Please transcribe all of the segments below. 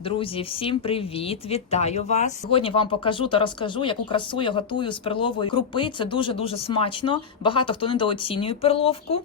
Друзі, всім привіт! Вітаю вас! Сьогодні вам покажу та розкажу, яку красу я готую з перлової крупи. Це дуже дуже смачно. Багато хто недооцінює перловку.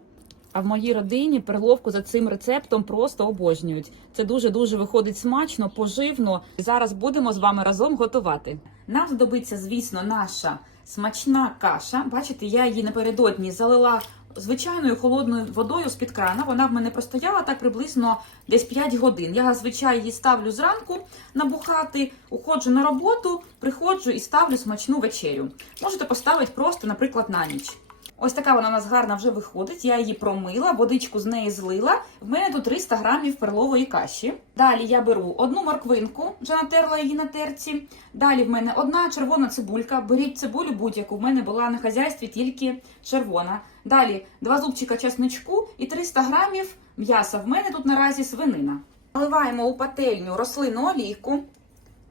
А в моїй родині перловку за цим рецептом просто обожнюють. Це дуже дуже виходить смачно, поживно. Зараз будемо з вами разом готувати. Нам знадобиться, звісно, наша смачна каша. Бачите, я її напередодні залила звичайною холодною водою з під крана. Вона в мене простояла так приблизно десь 5 годин. Я зазвичай її ставлю зранку набухати, уходжу на роботу, приходжу і ставлю смачну вечерю. Можете поставити просто, наприклад, на ніч. Ось така вона у нас гарна вже виходить. Я її промила, водичку з неї злила. В мене тут 300 грамів перлової каші. Далі я беру одну морквинку, вже натерла її на терці. Далі в мене одна червона цибулька. Беріть цибулю будь-яку. В мене була на хазяйстві тільки червона. Далі два зубчика чесночку і 300 грамів м'яса. В мене тут наразі свинина. Наливаємо у пательню рослинну олійку.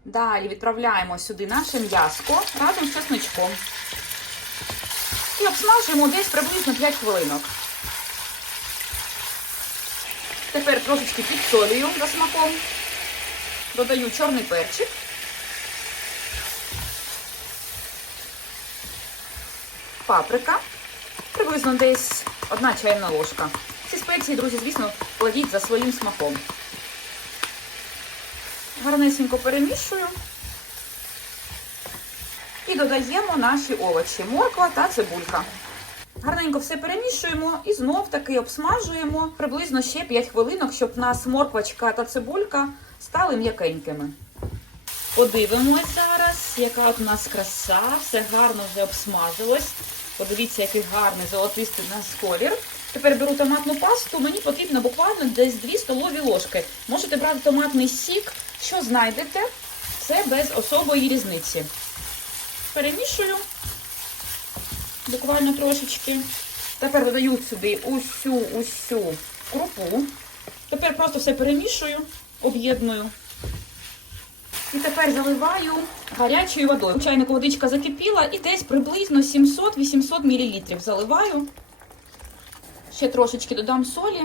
Далі відправляємо сюди наше м'яско разом з чесночком. І обсмажуємо десь приблизно 5 хвилинок. Тепер трошечки підсолюю за смаком. Додаю чорний перчик. Паприка. Приблизно десь одна чайна ложка. Ці спеції, друзі, звісно, кладіть за своїм смаком. Гарнесенько перемішую. І додаємо наші овочі, морква та цибулька. Гарненько все перемішуємо і знов таки обсмажуємо приблизно ще 5 хвилинок, щоб в нас морквочка та цибулька стали м'якенькими. Подивимось зараз, яка от у нас краса, все гарно вже обсмажилось. Подивіться, який гарний золотистий у нас колір. Тепер беру томатну пасту, мені потрібно буквально десь 2 столові ложки. Можете брати томатний сік, що знайдете, це без особої різниці. Перемішую буквально трошечки. Тепер додаю сюди усю усю крупу. Тепер просто все перемішую, об'єдную. І тепер заливаю гарячою водою. Чайник водичка закипіла і десь приблизно 700-800 мл заливаю. Ще трошечки додам солі.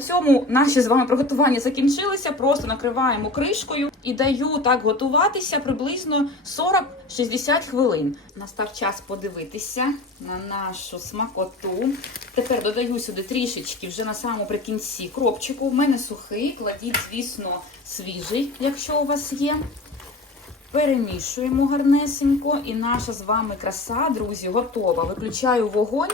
Цьому наші з вами приготування закінчилися. Просто накриваємо кришкою і даю так готуватися приблизно 40-60 хвилин. Настав час подивитися на нашу смакоту. Тепер додаю сюди трішечки вже на самому прикінці кропчику. У мене сухий, кладіть, звісно, свіжий, якщо у вас є. Перемішуємо гарнесенько, і наша з вами краса, друзі, готова. Виключаю вогонь.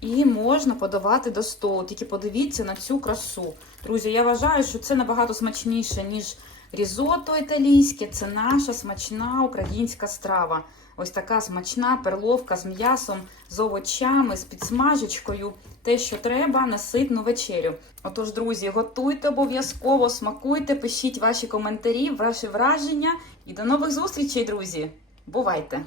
І можна подавати до столу. Тільки подивіться на цю красу. Друзі, я вважаю, що це набагато смачніше, ніж різото італійське. Це наша смачна українська страва. Ось така смачна перловка з м'ясом, з овочами, з підсмажечкою. Те, що треба на ситну вечерю. Отож, друзі, готуйте обов'язково, смакуйте, пишіть ваші коментарі, ваші враження. І до нових зустрічей, друзі! Бувайте!